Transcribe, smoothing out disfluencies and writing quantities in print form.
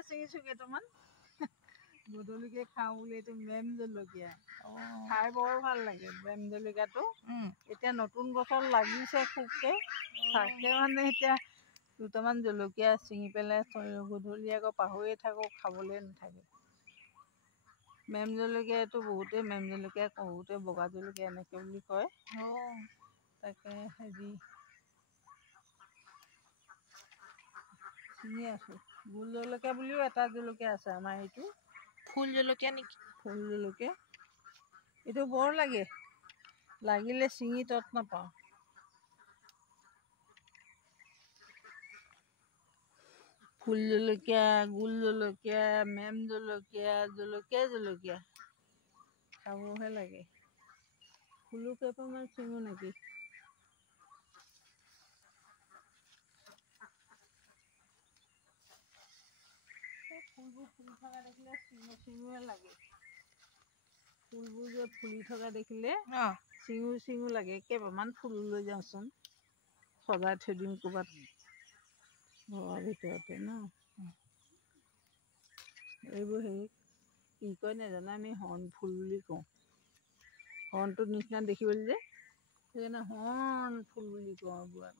জলকীয়া ছিঙিছোঁ কেইটামান গধূলিকৈ খাওঁ বুলি। এইটো মেম জলকীয়া খাই বৰ ভাল লাগে মেম জলকীয়াটো। এতিয়া নতুন গছত লাগিছে খুবকৈ থাকে মানে এতিয়া দুটামান জলকীয়া ছিঙি পেলাই গধূলি আকৌ পাহৰিয়ে থাকোঁ খাবলৈ নাথাকে। মেম জলকীয়াটো বহুতেই মেম জলকীয়া বহুতে বগা জলকীয়া এনেকৈ বুলি কয়। তাকে হেৰি ছিঙি আছোঁ। গোল জলকীয়া বুলিও এটা জলকীয়া আছে আমাৰ এইটো ফুল জলকীয়া নেকি? ফুল জলকীয়া এইটো বৰ লাগে, লাগিলে ছিঙি তত নাপাওঁ। ফুল জলকীয়া, গোল জলকীয়া, মেম জলকীয়া, জলকীয়া খাবহে লাগে। ফুলো কেইটামান ছিঙো নেকি? ফুলবোৰ ফুলি থকা দেখিলে ছিঙোৱে লাগে। ফুলবোৰ যে ফুলি থকা দেখিলে ছিঙো লাগে। কেইবামান ফুল লৈ যাওঁচোন, সজাই থৈ দিম ক'ৰবাত ঘৰৰ ভিতৰতে ন। এইবোৰ হেৰি কি কয় নাজানো, আমি হৰ্ণ ফুল বুলি কওঁ। হৰ্ণটোৰ নিচিনা দেখিবলৈ যে সেইকাৰণে হৰ্ণ ফুল বুলি কওঁ এইবোৰ।